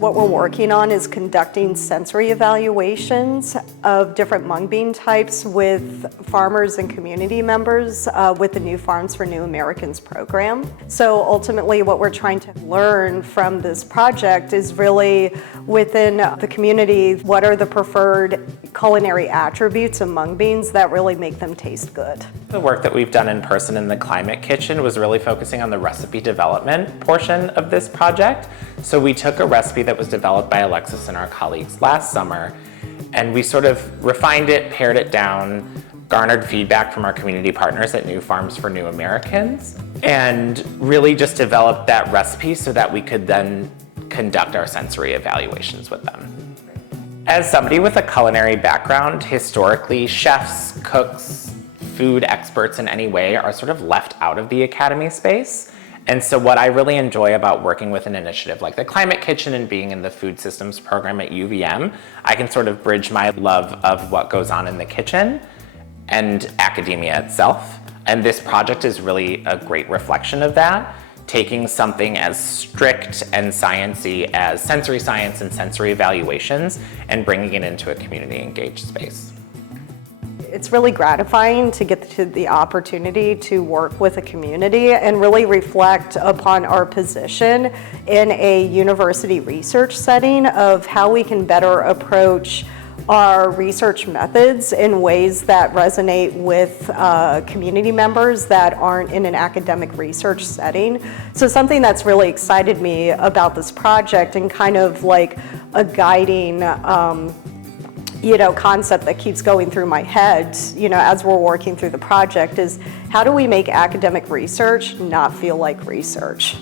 what we're working on is conducting sensory evaluations of different mung bean types with farmers and community members with the New Farms for New Americans program. So ultimately what we're trying to learn from this project is really within the community, what are the preferred culinary attributes of mung beans that really make them taste good. The work that we've done in person in the Climate Kitchen was really focusing on the recipe development portion of this project. So we took a recipe that was developed by Alexis and our colleagues last summer, and we sort of refined it, pared it down, garnered feedback from our community partners at New Farms for New Americans, and really just developed that recipe so that we could then conduct our sensory evaluations with them. As somebody with a culinary background, historically, chefs, cooks, food experts in any way are sort of left out of the academy space. And so what I really enjoy about working with an initiative like the Climate Kitchen and being in the food systems program at UVM, I can sort of bridge my love of what goes on in the kitchen and academia itself. And this project is really a great reflection of that, taking something as strict and sciencey as sensory science and sensory evaluations and bringing it into a community engaged space. It's really gratifying to get the opportunity to work with a community and really reflect upon our position in a university research setting of how we can better approach our research methods in ways that resonate with community members that aren't in an academic research setting. So something that's really excited me about this project and kind of like a guiding concept that keeps going through my head, as we're working through the project is how do we make academic research not feel like research?